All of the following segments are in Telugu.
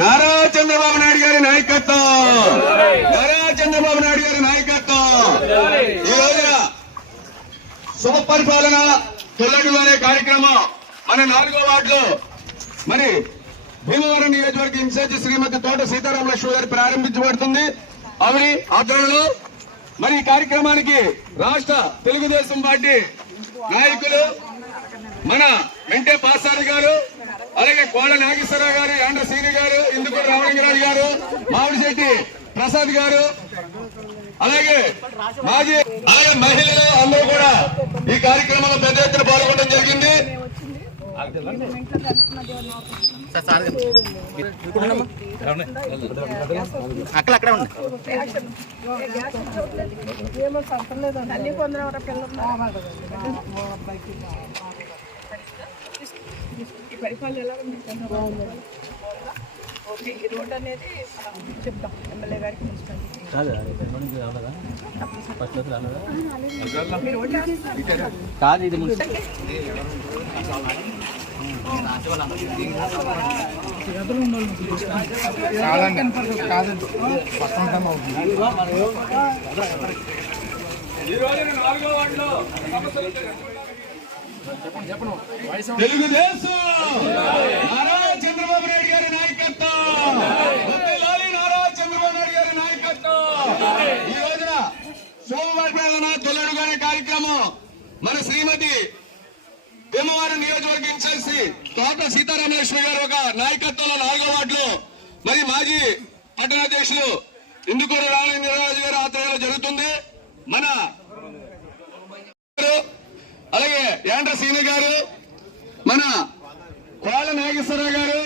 నారా చంద్రబాబు నాయుడు గారి నాయకత్వం, నారా చంద్రబాబు నాయుడు గారి నాయకత్వం. ఈ రోజున శుభ పరిపాలన తొలడు అనే కార్యక్రమం మన 4వ వార్డులో మరి భీమవరం నియోజకవర్గ ఇన్ఛార్జి శ్రీమతి తోట సీతారామ లక్ష్మి గారు ప్రారంభించబడుతుంది. ఆవిడ ఆధ్వర్యంలో మరి ఈ కార్యక్రమానికి రాష్ట్ర తెలుగుదేశం పార్టీ నాయకులు మన వెంటే పాసారి గారు, అలాగే కోళ్ళ నాగేశ్వరరావు గారు, యాండ్ర సీని గారు, ఇందుకూరు రామలింగరాజు గారు, మామిడిశెట్టి ప్రసాద్ గారు, అలాగే మాజీ మహిళలు అందరూ కూడా ఈ కార్యక్రమంలో పెద్ద ఎత్తున పాల్గొనడం జరిగింది. అక్కడ పరిపాలన ఎలా ఓకే. ఈ రోడ్ అనేది చెప్తాం ఎమ్మెల్యే గారికి, కాదు ఇది తెలుగుదేశం నారా చంద్రబాబు నాయుడు గారి నాయకత్వం, నారా చంద్రబాబు నాయుడు గారి నాయకత్వం. ఈ రోజున సోమవారం తొలడు అనే కార్యక్రమం మన శ్రీమతి భీమవరం నియోజకవర్గ ఇన్ఛార్జి తోట సీతారామ లక్ష్మి గారు ఒక నాయకత్వంలో 4వ వార్డులో మరి మాజీ పట్టణాధ్యక్షులు ఇందుకూరు రామలింగరాజు గారి ఆధ్వర్యంలో జరుగుతుంది. మన అలాగే యాండ్ర సీని గారు, మన కోళ్ళ నాగేశ్వరరావు గారు,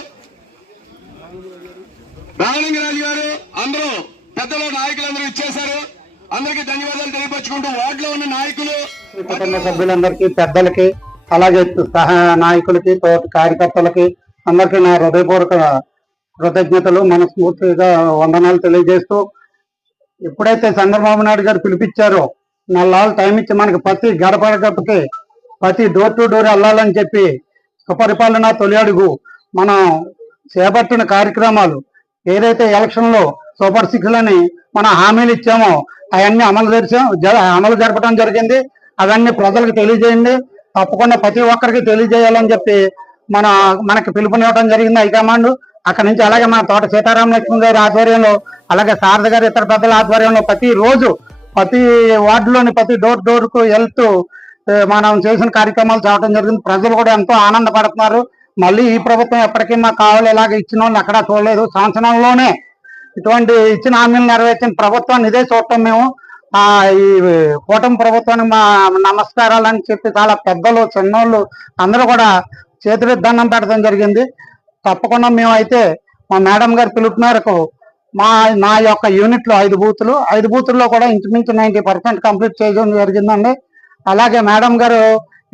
రామలింగరాజు గారు, అందరూ పెద్దలు నాయకులందరూ ఇచ్చేశారు. అందరికీ ధన్యవాదాలు తెలియపరుచుకుంటూ వార్డులో ఉన్న నాయకులు, కుటుంబ సభ్యులందరికీ, పెద్దలకి, అలాగే సహా నాయకులకి, తోటి కార్యకర్తలకి అందరికీ నా హృదయపూర్వక కృతజ్ఞతలు, మనస్ఫూర్తిగా వందనాలు తెలియజేస్తూ, ఎప్పుడైతే చంద్రబాబు నాయుడు గారు పిలిపించారో 4 రోజులు టైం ఇచ్చి మనకి ప్రతి గడప గడపకి ప్రతి డోర్ టు డోర్ వెళ్ళాలని చెప్పి సుపరిపాలన తొలి అడుగు మనం చేపట్టిన కార్యక్రమాలు ఏదైతే ఎలక్షన్ లో సూపర్ 6 అని మన హామీలు ఇచ్చామో అవన్నీ అమలు జరపడం జరిగింది. అవన్నీ ప్రజలకు తెలియజేయండి, తప్పకుండా ప్రతి ఒక్కరికి తెలియజేయాలని చెప్పి మనకి పిలుపునివ్వడం జరిగింది హైకమాండ్. అక్కడి నుంచి అలాగే మన తోట సీతారామ లక్ష్మి గారి ఆధ్వర్యంలో, అలాగే శారద గారి ఇతర పెద్దల ఆధ్వర్యంలో ప్రతి రోజు ప్రతి వార్డులోని ప్రతి డోర్ కు వెళ్తూ మనం చేసిన కార్యక్రమాలు చేయడం జరిగింది. ప్రజలు కూడా ఎంతో ఆనందపడుతున్నారు. మళ్ళీ ఈ ప్రభుత్వం ఎప్పటికీ మాకు కావాలి ఇలాగ ఇచ్చిన వాళ్ళని ఎక్కడా చూడలేదు. సంవత్సరంలోనే ఇటువంటి ఇచ్చిన హామీలు నెరవేర్చిన ప్రభుత్వాన్ని ఇదే చూడటం మేము. ఈ కూటమి ప్రభుత్వానికి మా నమస్కారాలు అని చెప్పి చాలా పెద్దలు చిన్నోళ్ళు అందరూ కూడా చేతులు దండం పెట్టడం జరిగింది. తప్పకుండా మేమైతే మా మేడం గారు పిలుపు మేరకు నా యొక్క యూనిట్ లో 5 బూతుల్లో కూడా ఇంచుమించు 90% కంప్లీట్ చేయడం జరిగిందండి. అలాగే మేడం గారు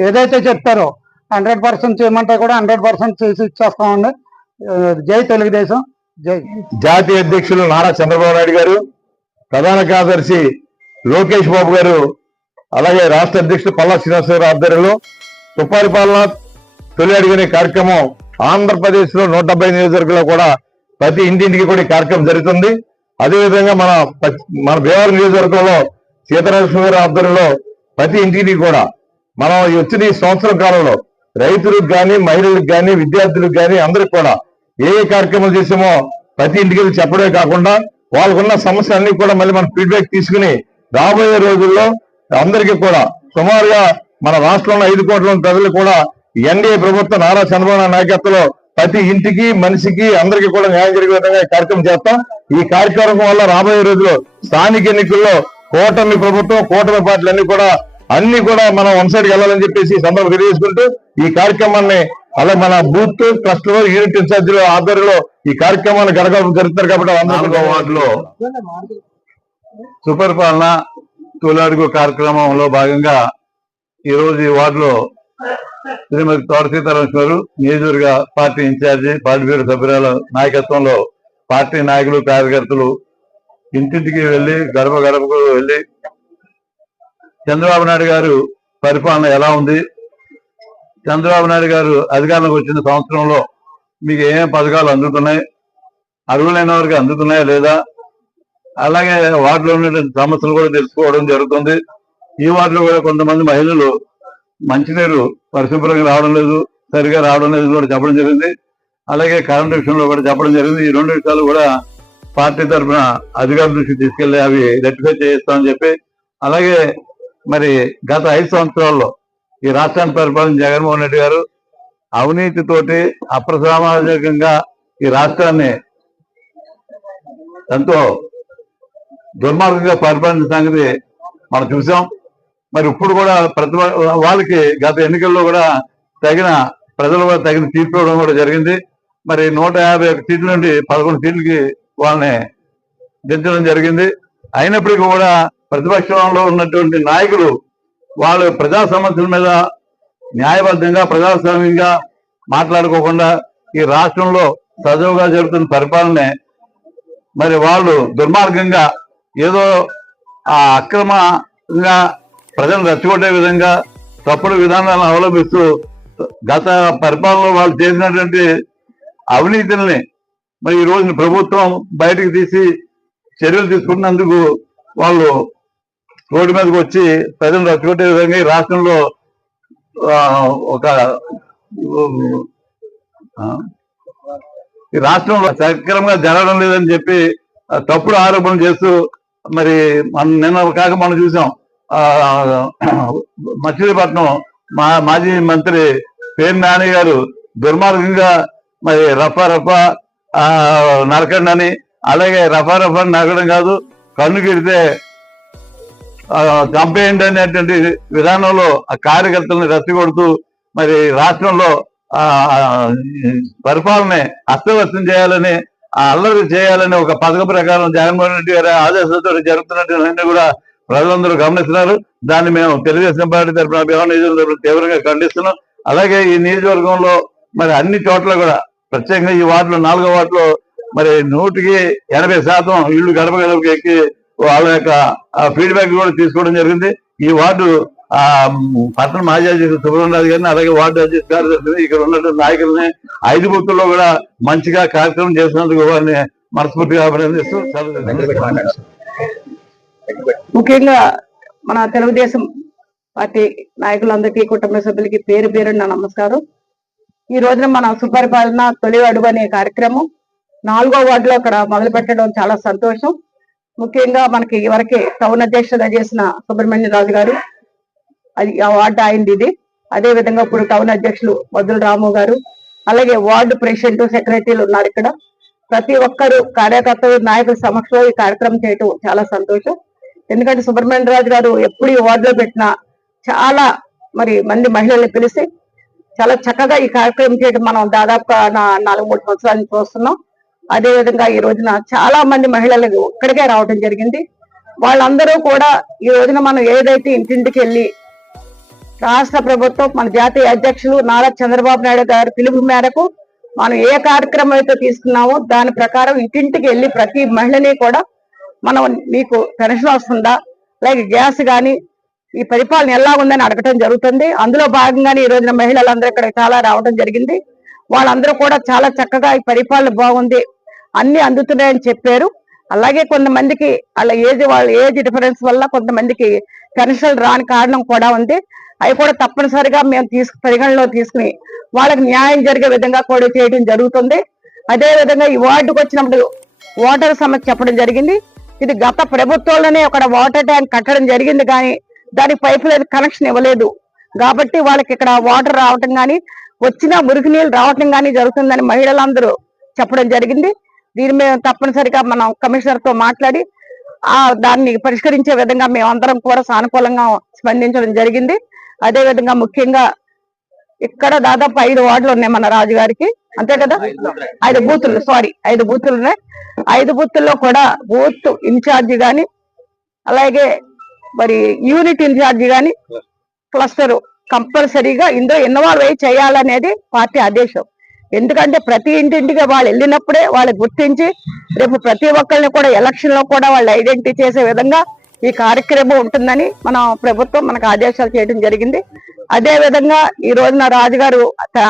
ఏదైతే చెప్పారో 100% చేయమంటే కూడా 100% చేసి ఇచ్చేస్తామండి. జై తెలుగుదేశం, జై. జాతీయ అధ్యక్షులు నారా చంద్రబాబు నాయుడు గారు, ప్రధాన కార్యదర్శి లోకేష్ బాబు గారు, అలాగే రాష్ట్ర అధ్యక్షుడు పల్లా శ్రీనివాస గారి ఆధ్వర్యంలో సుపరిపాలన తొలి అడుగునే కార్యక్రమం ఆంధ్రప్రదేశ్ లో 170 నియోజకవర్గంలో కూడా ప్రతి ఇంటింటికి కూడా ఈ కార్యక్రమం జరుగుతుంది. అదేవిధంగా మన భీమవరం నియోజకవర్గంలో సీతారామ గారి ఆధ్వర్యంలో ప్రతి ఇంటికి కూడా మనం వచ్చిన ఈ సంవత్సరం కాలంలో రైతులకు కానీ, మహిళలకు కానీ, విద్యార్థులకు కానీ అందరికి కూడా ఏ కార్యక్రమాలు చేసామో ప్రతి ఇంటికి చెప్పడమే కాకుండా వాళ్ళకున్న సమస్యలన్నీ కూడా మళ్ళీ మనం ఫీడ్బ్యాక్ తీసుకుని రాబోయే రోజుల్లో అందరికీ కూడా సుమారుగా మన రాష్ట్రంలో 5 కోట్ల ప్రజలు కూడా ఎన్డీఏ ప్రభుత్వం నారా చంద్రబాబు నాయకత్వంలో ప్రతి ఇంటికి, మనిషికి, అందరికీ కూడా న్యాయం జరిగే విధంగా కార్యక్రమం చేస్తాం. ఈ కార్యక్రమం వల్ల రాబోయే రోజుల్లో స్థానిక ఎన్నికల్లో కూటమి ప్రభుత్వం, కూటమి పార్టీలన్నీ కూడా మనం వన్ సైడ్కి వెళ్ళాలని చెప్పేసి సందర్భం తెలియజేసుకుంటూ ఈ కార్యక్రమాన్ని అలా మన బూత్ ట్రస్టులు, యూనిట్ ఇన్ఛార్జీల ఆధ్వర్యంలో ఈ కార్యక్రమాన్ని గడగడం జరుగుతారు. కాబట్టి 4వ వార్డులో సుపరిపాలన తొలి అడుగు కార్యక్రమంలో భాగంగా ఈ రోజు ఈ వార్డులో శ్రీమతి తోట సీతారామ గారు నియోజకవర్గ పార్టీ ఇన్ఛార్జి, పార్టీ బ్యూరో సభ్యురాల నాయకత్వంలో పార్టీ నాయకులు, కార్యకర్తలు ఇంటింటికి వెళ్లి గడప గడపకు వెళ్లి చంద్రబాబు నాయుడు గారు పరిపాలన ఎలా ఉంది, చంద్రబాబు నాయుడు గారు అధికారంలోకి వచ్చిన సంవత్సరంలో మీకు ఏమేం పథకాలు అందుతున్నాయి, అర్హులైన వారికి అందుతున్నాయా లేదా, అలాగే వార్డులో ఉన్నటువంటి సమస్యలు కూడా తెలుసుకోవడం జరుగుతుంది. ఈ వార్డులో కూడా కొంతమంది మహిళలు మంచినీరు పరిశుభ్రంగా రావడం లేదు, సరిగా రావడం లేదు కూడా చెప్పడం జరిగింది. అలాగే కరెంటు విషయంలో కూడా చెప్పడం జరిగింది. ఈ 2 విషయాలు కూడా పార్టీ తరఫున అధికారుల దృష్టికి తీసుకెళ్లి అవి రెక్టిఫై చేయిస్తామని చెప్పి, అలాగే మరి గత 5 సంవత్సరాల్లో ఈ రాష్ట్రాన్ని పరిపాలన జగన్మోహన్ రెడ్డి గారు అవినీతితోటి అప్రసామాజికంగా ఈ రాష్ట్రాన్ని ఎంతో దుర్మార్గంగా పరిపాలన సంగతి మనం చూసాం. మరి ఇప్పుడు కూడా వాళ్ళకి గత ఎన్నికల్లో కూడా ప్రజలు కూడా తగిన తీర్పు ఇవ్వడం కూడా జరిగింది. మరి 151 సీట్ల నుండి 11 సీట్లకి వాళ్ళని దించడం జరిగింది. అయినప్పటికీ కూడా ప్రతిపక్షంలో ఉన్నటువంటి నాయకులు వాళ్ళు ప్రజా సమస్యల మీద న్యాయబద్ధంగా ప్రజాస్వామ్యంగా మాట్లాడుకోకుండా ఈ రాష్ట్రంలో సజావుగా జరుగుతున్న పరిపాలనే మరి వాళ్ళు దుర్మార్గంగా ఏదో ఆ అక్రమంగా ప్రజలు రెచ్చగొట్టే విధంగా తప్పుడు విధానాలను అవలంబిస్తూ గత పరిపాలనలో వాళ్ళు చేసినటువంటి అవినీతిని మరి ఈ రోజున ప్రభుత్వం బయటకు తీసి చర్యలు తీసుకున్నందుకు వాళ్ళు రోడ్డు మీదకి వచ్చి ప్రజలు రెచ్చగొట్టే విధంగా ఈ రాష్ట్రంలో ఈ రాష్ట్రంలో సక్రమంగా జరగడం లేదని చెప్పి తప్పుడు ఆరోపణలు చేస్తూ మరి నిన్న కాక మనం చూసాం మచిలీపట్నం మాజీ మంత్రి పేరు నాని గారు దుర్మార్గంగా మరి రఫా నరకండి అని, అలాగే రఫా నరకడం కాదు కన్ను గిడితే చంపేయండి అనేటువంటి విధానంలో ఆ కార్యకర్తలను రెచ్చగొడుతూ మరి రాష్ట్రంలో పరిపాలన అస్తవ్యస్తం చేయాలని అల్లరి చేయాలని ఒక పథకం ప్రకారం జగన్మోహన్ రెడ్డి గారి ఆదేశాలతో జరుగుతున్నట్టు కూడా ప్రజలందరూ గమనిస్తున్నారు. దాన్ని మేము తెలుగుదేశం పార్టీ తరఫున నియోజకవర్గం తీవ్రంగా ఖండిస్తున్నాం. అలాగే ఈ నియోజకవర్గంలో మరి అన్ని చోట్ల కూడా ప్రత్యేకంగా ఈ వార్డులో 4వ వార్డులో మరి 180% ఇళ్ళు గడప గడపకి ఎక్కి వాళ్ళ యొక్క ఫీడ్బ్యాక్ కూడా తీసుకోవడం జరిగింది. ఈ వార్డు పట్టణ మాజీ అధ్యక్షుడు సుబ్రహ్మణ్యరాజు గారిని, అలాగే వార్డు అధ్యక్షుడు కార్యదర్శిని, ఇక్కడ ఉన్నటువంటి నాయకులని 5 బూతుల్లో కూడా మంచిగా కార్యక్రమం చేసినందుకు వారిని మనస్ఫూర్తిగా అభినందిస్తూ ముఖ్యంగా మన తెలుగుదేశం పార్టీ నాయకులందరికీ, కుటుంబ సభ్యులకి పేరు పేరున్న నమస్కారం. ఈ రోజున మన సుపరిపాలన తొలి అడుగు అనే కార్యక్రమం 4వ వార్డులో అక్కడ మొదలు పెట్టడం చాలా సంతోషం. ముఖ్యంగా మనకి ఇవరకే టౌన్ అధ్యక్షత చేసిన సుబ్రహ్మణ్యరాజు గారు, అది ఆ వార్డు అయింది ఇది. అదే విధంగా ఇప్పుడు టౌన్ అధ్యక్షులు మద్దుల రాము గారు, అలాగే వార్డు ప్రెసిడెంట్, సెక్రటరీలు ఉన్నారు ఇక్కడ. ప్రతి ఒక్కరు కార్యకర్తలు నాయకుల సమక్షంలో ఈ కార్యక్రమం చేయటం చాలా సంతోషం. ఎందుకంటే సుబ్రహ్మణ్యరాజు గారు ఎప్పుడు ఈ వార్డులో పెట్టినా చాలా మరి మంది మహిళల్ని పిలిచి చాలా చక్కగా ఈ కార్యక్రమం చేయడం మనం దాదాపుగా 4-3 సంవత్సరాల నుంచి చూస్తున్నాం. అదే విధంగా ఈ రోజున చాలా మంది మహిళలు ఇక్కడికే రావడం జరిగింది. వాళ్ళందరూ కూడా ఈ రోజున మనం ఏదైతే ఇంటింటికి వెళ్ళి రాష్ట్ర ప్రభుత్వం మన జాతీయ అధ్యక్షులు నారా చంద్రబాబు నాయుడు గారి పిలుపు మేరకు మనం ఏ కార్యక్రమం అయితే తీసుకున్నామో దాని ప్రకారం ఇంటింటికి వెళ్ళి ప్రతి మహిళని కూడా మనం మీకు పెన్షన్ వస్తుందా, అలాగే గ్యాస్ కానీ ఈ పరిపాలన ఎలా ఉందని అడగటం జరుగుతుంది. అందులో భాగంగానే ఈ రోజున మహిళలందరూ ఇక్కడ చాలా రావడం జరిగింది. వాళ్ళందరూ కూడా చాలా చక్కగా ఈ పరిపాలన బాగుంది, అన్ని అందుతున్నాయని చెప్పారు. అలాగే కొంతమందికి వాళ్ళ ఏజ్ డిఫరెన్స్ వల్ల కొంతమందికి పెన్షన్ రాని కారణం కూడా ఉంది. అవి కూడా తప్పనిసరిగా మేము పరిగణలో తీసుకుని వాళ్ళకి న్యాయం జరిగే విధంగా కూడా చేయడం జరుగుతుంది. అదే విధంగా ఈ వార్డుకు వచ్చినప్పుడు వాటర్ సమస్య చెప్పడం జరిగింది. ఇది గత ప్రభుత్వంలోనే ఒక వాటర్ ట్యాంక్ కట్టడం జరిగింది, కానీ దానికి పైప్ లైన్ కనెక్షన్ ఇవ్వలేదు. కాబట్టి వాళ్ళకి ఇక్కడ వాటర్ రావటం కానీ వచ్చిన మురికి నీళ్ళు రావటం కానీ జరుగుతుందని మహిళలందరూ చెప్పడం జరిగింది. దీని మీద తప్పనిసరిగా మనం కమిషనర్ తో మాట్లాడి దాన్ని పరిష్కరించే విధంగా మేమందరం కూడా సానుకూలంగా స్పందించడం జరిగింది. అదే విధంగా ముఖ్యంగా ఇక్కడ దాదాపు 5 వార్డులు ఉన్నాయి మన రాజుగారికి, అంతే కదా, 5 బూతులు 5 బూతులు ఉన్నాయి. 5 బూతుల్లో కూడా బూత్ ఇన్ఛార్జి గాని, అలాగే మరి యూనిట్ ఇన్ఛార్జి గాని, క్లస్టర్ కంపల్సరీగా ఇందులో ఇన్వాల్వ్ అయ్యి చేయాలనేది పార్టీ ఆదేశం. ఎందుకంటే ప్రతి ఇంటింటికి వాళ్ళు వెళ్ళినప్పుడే వాళ్ళు గుర్తించి రేపు ప్రతి ఒక్కరిని కూడా ఎలక్షన్ లో కూడా వాళ్ళు ఐడెంటిఫై చేసే విధంగా ఈ కార్యక్రమం ఉంటుందని మన ప్రభుత్వం మనకు ఆదేశాలు చేయడం జరిగింది. అదే విధంగా ఈ రోజున రాజుగారు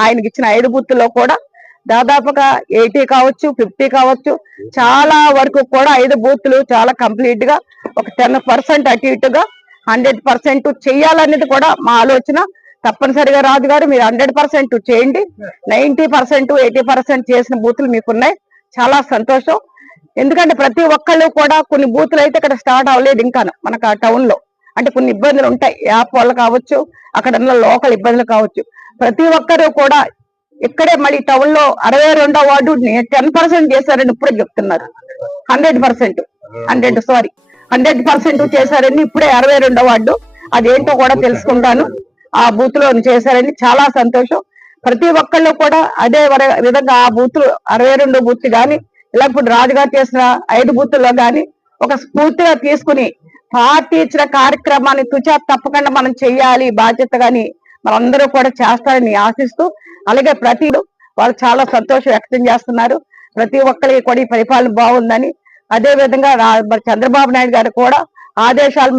ఆయనకి ఇచ్చిన 5 బూత్తుల్లో కూడా దాదాపుగా 80 కావచ్చు, 50 కావచ్చు, చాలా వరకు కూడా 5 బూత్లు చాలా కంప్లీట్ గా ఒక 10% అటు ఇటుగా 100% చెయ్యాలనేది కూడా మా ఆలోచన. తప్పనిసరిగా రాజు గారు మీరు 100% చేయండి. 90%, 80% చేసిన బూతులు మీకున్నాయి, చాలా సంతోషం. ఎందుకంటే ప్రతి ఒక్కళ్ళు కూడా కొన్ని బూతులు అయితే ఇక్కడ స్టార్ట్ అవ్వలేదు ఇంకా మనకు ఆ టౌన్ లో. అంటే కొన్ని ఇబ్బందులు ఉంటాయి, యాప్ వాళ్ళు కావచ్చు, అక్కడ ఉన్న లోకల్ ఇబ్బందులు కావచ్చు. ప్రతి ఒక్కరు కూడా ఇక్కడే మళ్ళీ టౌన్ లో 62వ వార్డు 10% చేశారని ఇప్పుడే చెప్తున్నారు. 100% చేశారని ఇప్పుడే 62వ వార్డు అదేంటో కూడా తెలుసుకుంటాను. ఆ బూత్ లో చేశారని చాలా సంతోషం. ప్రతి ఒక్కళ్ళు కూడా అదే విధంగా ఆ బూత్ 62 బూత్ గాని, ఇలా ఇప్పుడు రాజుగారు చేసిన 5 బూత్ల్లో గాని ఒక స్ఫూర్తిగా తీసుకుని పార్టీ ఇచ్చిన కార్యక్రమాన్ని తుచా తప్పకుండా మనం చెయ్యాలి బాధ్యత గాని మనందరూ కూడా చేస్తారని ఆశిస్తూ, అలాగే ప్రతి వాళ్ళు చాలా సంతోషం వ్యక్తం చేస్తున్నారు. ప్రతి ఒక్కరికి కూడా ఈ పరిపాలన బాగుందని. అదే విధంగా చంద్రబాబు నాయుడు గారు కూడా ఆదేశాల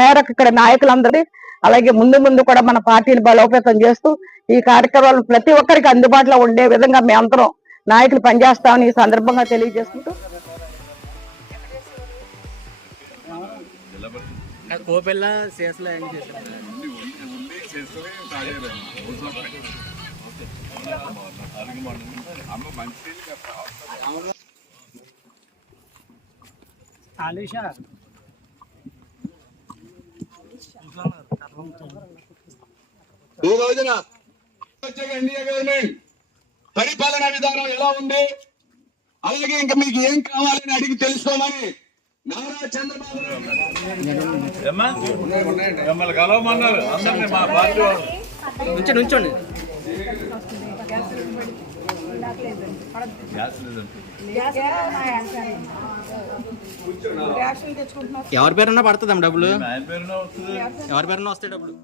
మేరకు ఇక్కడ నాయకులందరి అలాగే ముందు కూడా మన పార్టీని బలోపేతం చేస్తూ ఈ కార్యక్రమాలు ప్రతి ఒక్కరికి అందుబాటులో ఉండే విధంగా మేమందరం నాయకులు పనిచేస్తామని ఈ సందర్భంగా తెలియజేసుకుంటూ కోపెల్ల చేసలే అన్ని చేశారు. ఈ రోజున వచ్చే ఎన్డీఏ గవర్నమెంట్ పరిపాలనా విధానం ఎలా ఉంది, అలాగే ఇంకా మీకు ఏం కావాలని అడిగి తెలుసుకోమని నారా చంద్రబాబు మిమ్మల్ని కలవమన్నారు అందరినీ మా పార్టీ వాళ్ళు. నుంచోండి. ఎవరి పేరున్నా పడుతుందమ్మా డబ్బులు, ఆయన పేరున వస్తుంది. ఎవరి పేరున్నా వస్తాయి డబ్బులు.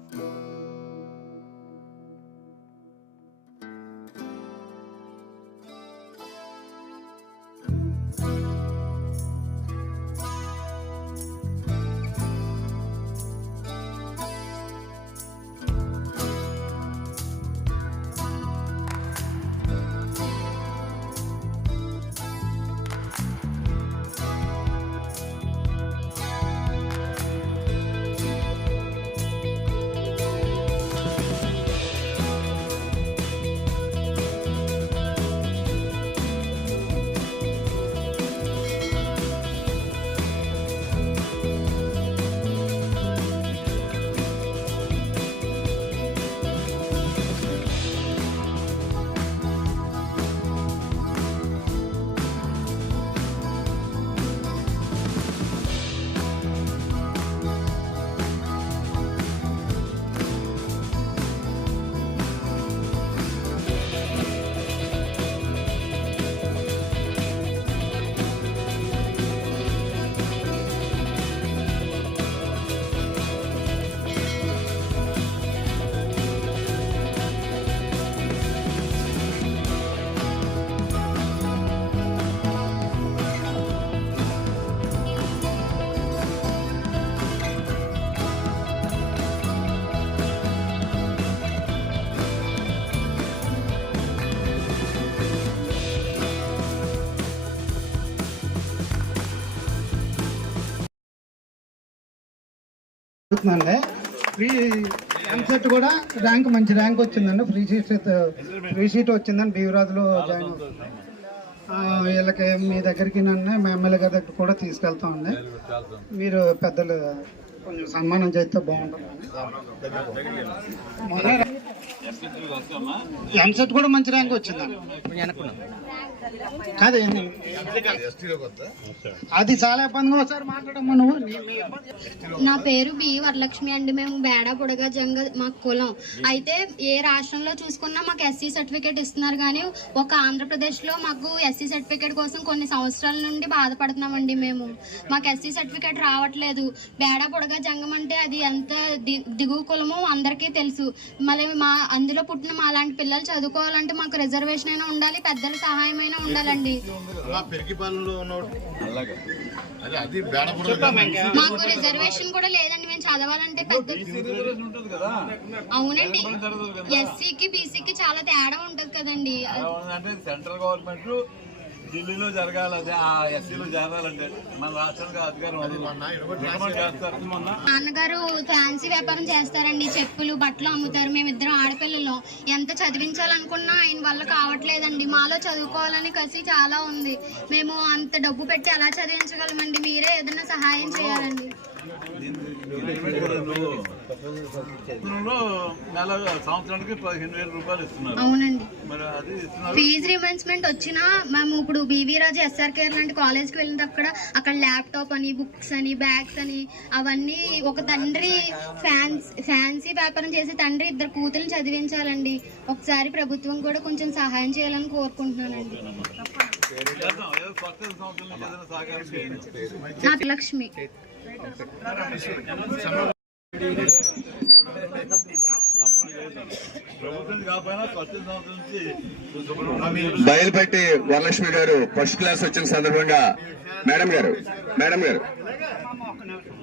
అండి ఫ్రీ ఎంసెట్ కూడా ర్యాంక్ మంచి ర్యాంక్ వచ్చిందండి. ఫ్రీ సీట్ వచ్చిందండి. బీవరాజులో జాయిన్ అవుతుంది. వీళ్ళకి మీ దగ్గరికి నన్ను మా ఎమ్మెల్యే గారి దగ్గర కూడా తీసుకెళ్తామండి. మీరు పెద్దలు కొంచెం సన్మానం చేస్తే బాగుంటుంది. ఎంసెట్ కూడా మంచి ర్యాంక్ వచ్చిందండి. కాదు అది చాలా ఇబ్బందిగా ఒకసారి మాట్లాడమ్మా నువ్వు. నా పేరు బి వరలక్ష్మి అండి. మేము బేడా బుడగ జంగ మా కులం. అయితే ఏ రాష్ట్రంలో చూసుకున్నా మాకు ఎస్సీ సర్టిఫికేట్ ఇస్తున్నారు, కానీ ఒక ఆంధ్రప్రదేశ్లో మాకు ఎస్సీ సర్టిఫికేట్ కోసం కొన్ని సంవత్సరాల నుండి బాధపడుతున్నామండి. మాకు ఎస్సీ సర్టిఫికేట్ రావట్లేదు. బేడా బుడగ జంగం అంటే అది ఎంత దిగువ కులమో అందరికీ తెలుసు. మళ్ళీ అందులో పుట్టిన మా లాంటి పిల్లలు చదువుకోవాలంటే మాకు రిజర్వేషన్ అయినా ఉండాలి, పెద్దల సహాయం అయినా ఉండాలండి. మాకు రిజర్వేషన్ కూడా లేదండి, మేము చదవాలంటే పెద్ద. అవునండి, ఎస్సీకి బీసీకి చాలా తేడా ఉంటది కదండి. సెంట్రల్ గవర్నమెంట్ ఢిల్లీలో జరగాలి, అదే ఆ ఎస్సీలో జరగాలంటే మన రాష్ట్రానికి అధికారం చేస్తారు. నాన్నగారు ఫ్యాన్సీ వ్యాపారం చేస్తారండి, చెప్పులు బట్టలు అమ్ముతారు. మేమిద్దరం ఆడపిల్లలు, ఎంత చదివించాలనుకున్నా ఆయన వల్ల కావట్లేదండి. మాలో చదువుకోవాలని కసి చాలా ఉంది, మేము అంత డబ్బు పెట్టి ఎలా చదివించగలమండి? మీరే ఏదైనా సహాయం చేయాలండి. నెల సంవత్సరానికి 15,000 రూపాయలు ఇస్తున్నారు. అవునండి, మరి అది ఫీజు రిమెంబర్స్మెంట్ వచ్చినా మేము ఇప్పుడు బీవీ రాజు SRK లాంటి కాలేజ్కి వెళ్ళినప్పుడు అక్కడ ల్యాప్టాప్ అని, బుక్స్ అని, బ్యాగ్స్ అని అవన్నీ. ఒక తండ్రి ఫ్యాన్సీ వ్యాపారం చేసే తండ్రి 2 కూతుర్లు చదివించాలండి. ఒకసారి ప్రభుత్వం కూడా కొంచెం సహాయం చేయాలని కోరుకుంటున్నానండి. నా లక్ష్మి. బయలుపెట్టి వరలక్ష్మి గారు ఫస్ట్ క్లాస్ వచ్చిన సందర్భంగా మేడం గారు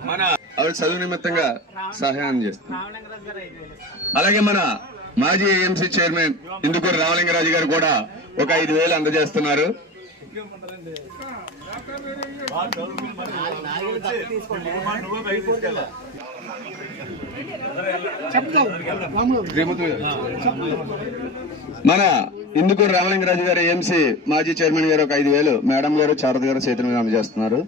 మన ఆవిడ చదువు నిమిత్తంగా సహాయం చేస్తారు. అలాగే మన మాజీ ఏఎంసీ చైర్మన్ ఇందుకూరు రామలింగరాజు గారు కూడా ఒక 5,000 అందజేస్తున్నారు. మన ఇందుకూరు రామలింగరాజు గారు ఏఎంసీ మాజీ చైర్మన్ గారు ఒక 5,000 మేడం గారు చారద గారు చేతుల మీద అందజేస్తున్నారు.